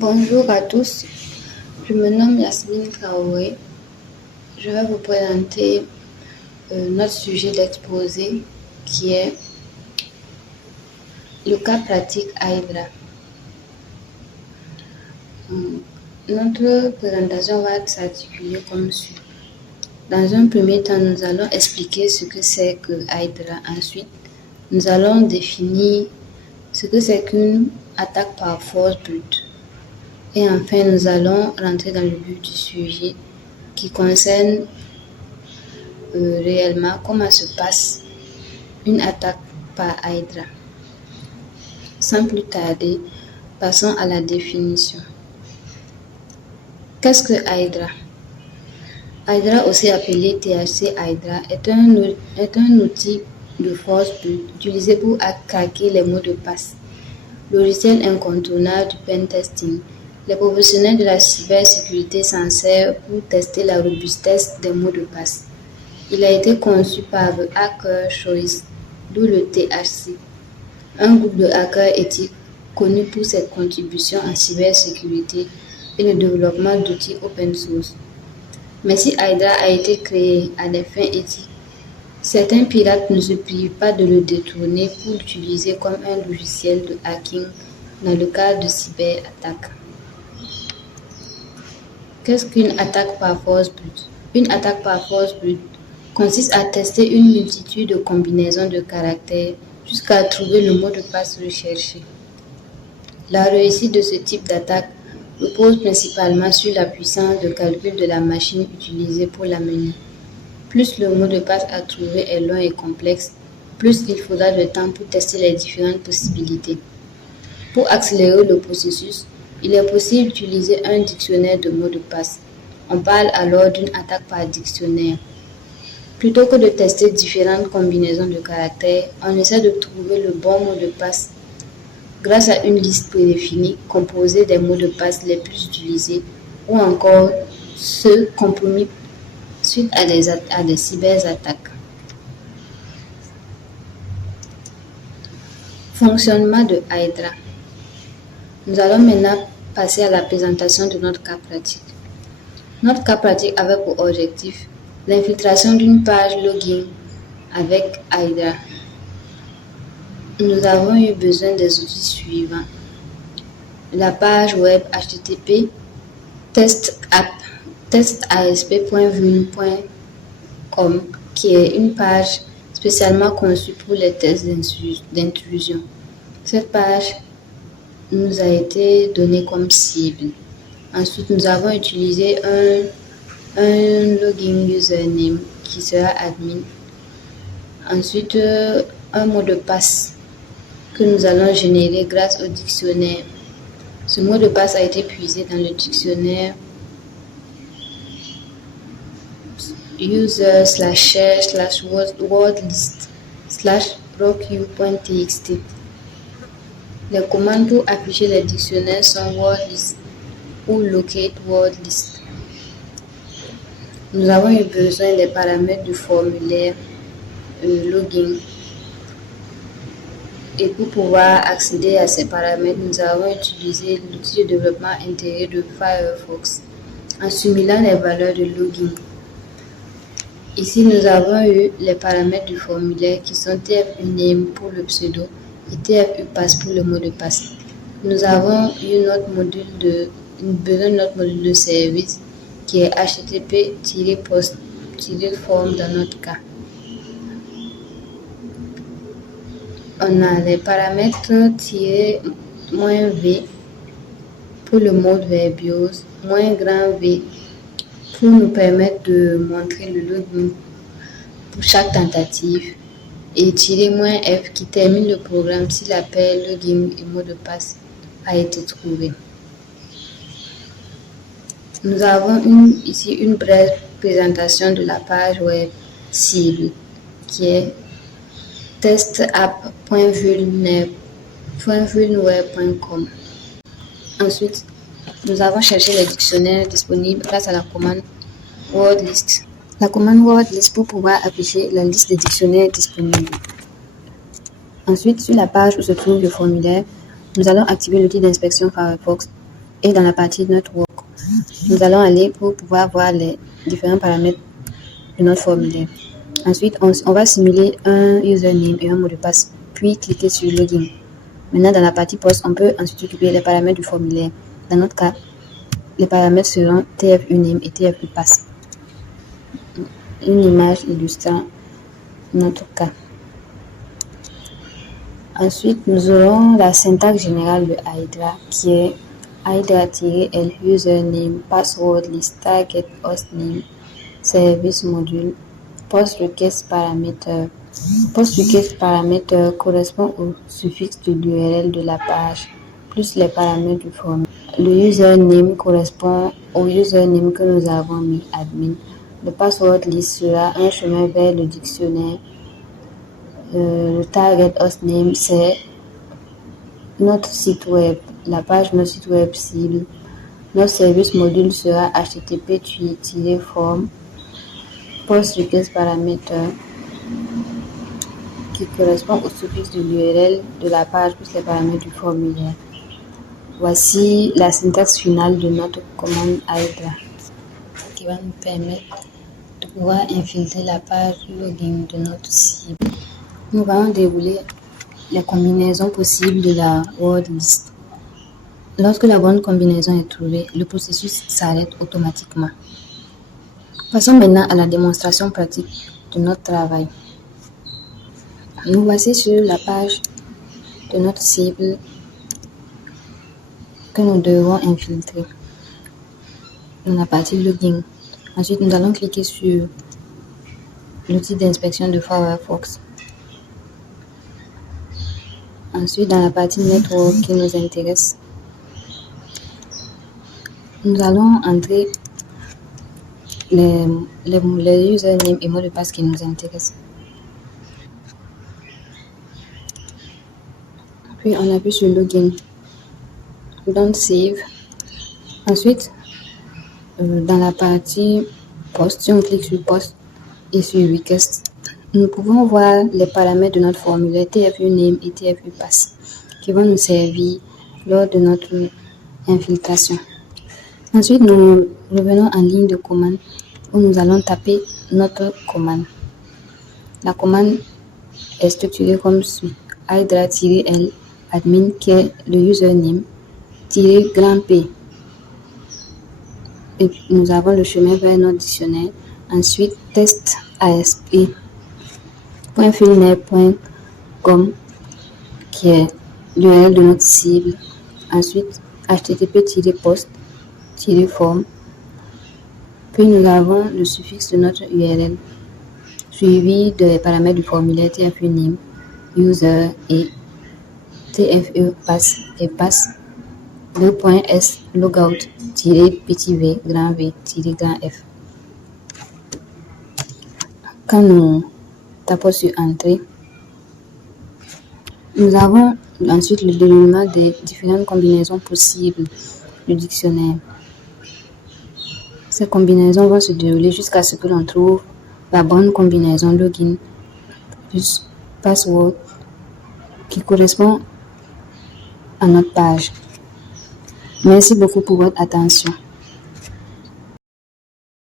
Bonjour à tous, je me nomme Yasmine Traoré. Je vais vous présenter notre sujet d'exposé qui est le cas pratique Hydra. Notre présentation va s'articuler comme suit. Dans un premier temps, nous allons expliquer ce que c'est que Hydra. Ensuite, nous allons définir ce que c'est qu'une attaque par force brute. Et enfin, nous allons rentrer dans le vif du sujet qui concerne réellement comment se passe une attaque par Hydra. Sans plus tarder, passons à la définition. Qu'est-ce que Hydra? Hydra, aussi appelé THC Hydra, est un outil de force brute utilisé pour craquer les mots de passe. Logiciel incontournable du pentesting. Les professionnels de la cybersécurité s'en servent pour tester la robustesse des mots de passe. Il a été conçu par The Hacker Choice, d'où le THC, un groupe de hackers éthiques connu pour ses contributions en cybersécurité et le développement d'outils open source. Mais si Hydra a été créé à des fins éthiques, certains pirates ne se privent pas de le détourner pour l'utiliser comme un logiciel de hacking dans le cadre de cyberattaques. Qu'est-ce qu'une attaque par force brute? Une attaque par force brute consiste à tester une multitude de combinaisons de caractères jusqu'à trouver le mot de passe recherché. La réussite de ce type d'attaque repose principalement sur la puissance de calcul de la machine utilisée pour la mener. Plus le mot de passe à trouver est long et complexe, plus il faudra de temps pour tester les différentes possibilités. Pour accélérer le processus, il est possible d'utiliser un dictionnaire de mots de passe. On parle alors d'une attaque par dictionnaire. Plutôt que de tester différentes combinaisons de caractères, on essaie de trouver le bon mot de passe grâce à une liste prédéfinie composée des mots de passe les plus utilisés ou encore ceux compromis suite à des cyberattaques. Fonctionnement de Hydra. Nous allons maintenant passer à la présentation de notre cas pratique. Notre cas pratique avait pour objectif l'infiltration d'une page login avec Hydra. Nous avons eu besoin des outils suivants. La page web http testasp.vuln.com qui est une page spécialement conçue pour les tests d'intrusion. Cette page nous a été donnée comme cible. Ensuite, nous avons utilisé un login username qui sera admin. Ensuite, un mot de passe que nous allons générer grâce au dictionnaire. Ce mot de passe a été puisé dans le dictionnaire user/share/wordlist/rocku.txt. Les commandes pour afficher les dictionnaires sont wordlist ou locate wordlist. Nous avons eu besoin des paramètres du formulaire login. Et pour pouvoir accéder à ces paramètres, nous avons utilisé l'outil de développement intégré de Firefox en simulant les valeurs de login. Ici, nous avons eu les paramètres du formulaire qui sont tfuname pour le pseudo et tfupass pour le mot de passe. Nous avons eu besoin de notre module de service qui est http-post-form dans notre cas. On a les paramètres -v pour le mode verbiose, -v pour nous permettre de montrer le login pour chaque tentative et -f qui termine le programme si l'appel login et mot de passe a été trouvé. Nous avons ici une brève présentation de la page web cible qui est testapp.vulnware.com. Ensuite, nous avons cherché les dictionnaires disponibles grâce à la commande wordlist. La commande wordlist pour pouvoir afficher la liste des dictionnaires disponibles. Ensuite, sur la page où se trouve le formulaire, nous allons activer l'outil d'inspection Firefox Et dans la partie Network, nous allons aller pour pouvoir voir les différents paramètres de notre formulaire. Ensuite, on va simuler un username et un mot de passe, puis cliquer sur Login. Maintenant, dans la partie Post, on peut ensuite occuper les paramètres du formulaire. Dans notre cas, les paramètres seront TF-UNAME et TF-UPass. Une image illustrant notre cas. Ensuite, nous aurons la syntaxe générale de Hydra qui est Hydra-L username, password list, target hostname, service module, post request parameter. Post request parameter correspond au suffixe de l'URL de la page plus les paramètres du formulaire. Le username correspond au username que nous avons mis admin. Le password list sera un chemin vers le dictionnaire. Le target hostname, c'est notre site web, la page de notre site web cible. Notre service module sera http://form post request parameter qui correspond au suffixe de l'URL de la page plus les paramètres du formulaire. Voici la syntaxe finale de notre commande Hydra qui va nous permettre de pouvoir infiltrer la page login de notre cible. Nous allons dérouler les combinaisons possibles de la word list. Lorsque la bonne combinaison est trouvée, le processus s'arrête automatiquement. Passons maintenant à la démonstration pratique de notre travail. Nous voici sur la page de notre cible que nous devons infiltrer dans la partie login. Ensuite, nous allons cliquer sur l'outil d'inspection de Firefox. Ensuite, dans la partie network qui nous intéresse, nous allons entrer les usernames et mots de passe qui nous intéressent. Puis on appuie sur Login. Don't save. Ensuite, dans la partie Post, si on clique sur Post et sur Request, nous pouvons voir les paramètres de notre formulaire TF-UNAME et TF-UPass qui vont nous servir lors de notre infiltration. Ensuite, nous revenons en ligne de commande où nous allons taper notre commande. La commande est structurée comme suit: Hydra-L admin qui est le username -grand P. Et nous avons le chemin vers notre dictionnaire. Ensuite, test ASP.filnet.com qui est l'URL de notre cible. Ensuite, http://post-form. Puis nous avons le suffixe de notre URL suivi des paramètres du formulaire TF-UNAME, user et TF-UPass et pass 2.s logout-petit v grand V-grand F. Quand nous tapons sur Entrée, nous avons ensuite le déroulement des différentes combinaisons possibles du dictionnaire. Ces combinaisons vont se dérouler jusqu'à ce que l'on trouve la bonne combinaison login plus password qui correspond à notre page. Merci beaucoup pour votre attention.